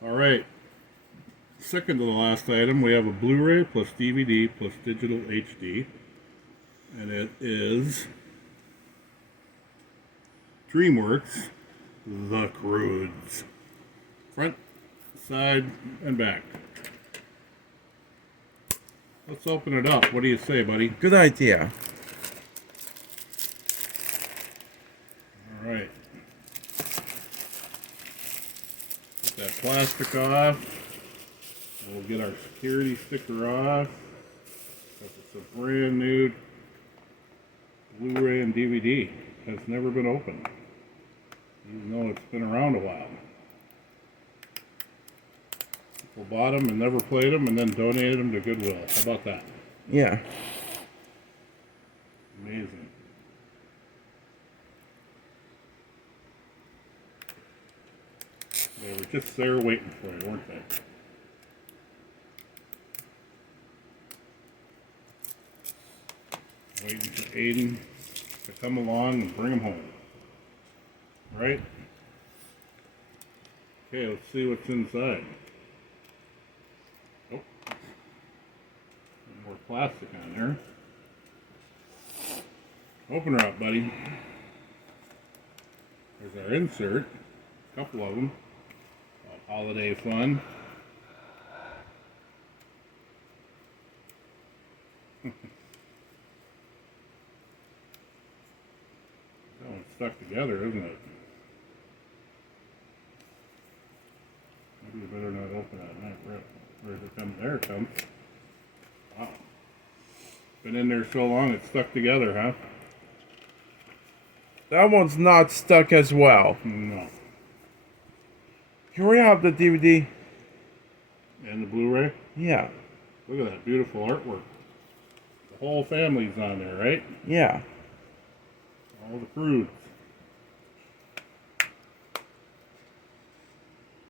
Alright, second to the last item, we have a Blu-ray plus DVD plus digital HD. And it is DreamWorks The Croods. Front, side, and back. Let's open it up. What do you say, buddy? Good idea. Alright. Get that plastic off. We'll get our security sticker off. It's a brand new Blu-ray and DVD. Has never been opened, even though it's been around a while. People bought them and never played them and then donated them to Goodwill. How about that? Yeah. Amazing. They were just there waiting for you, weren't they? Waiting for Aiden to come along and bring them home. Right? Okay, let's see what's inside. Oh. More plastic on there. Open her up, buddy. There's our insert. A couple of them. Holiday fun. That one's stuck together, isn't it? Maybe you better not open that knife, right? Where does it come? There it comes. Wow. Been in there so long it's stuck together, huh? That one's not stuck as well. No. Here we have the DVD. And the Blu-ray? Yeah. Look at that beautiful artwork. The whole family's on there, right? Yeah. All the Croods.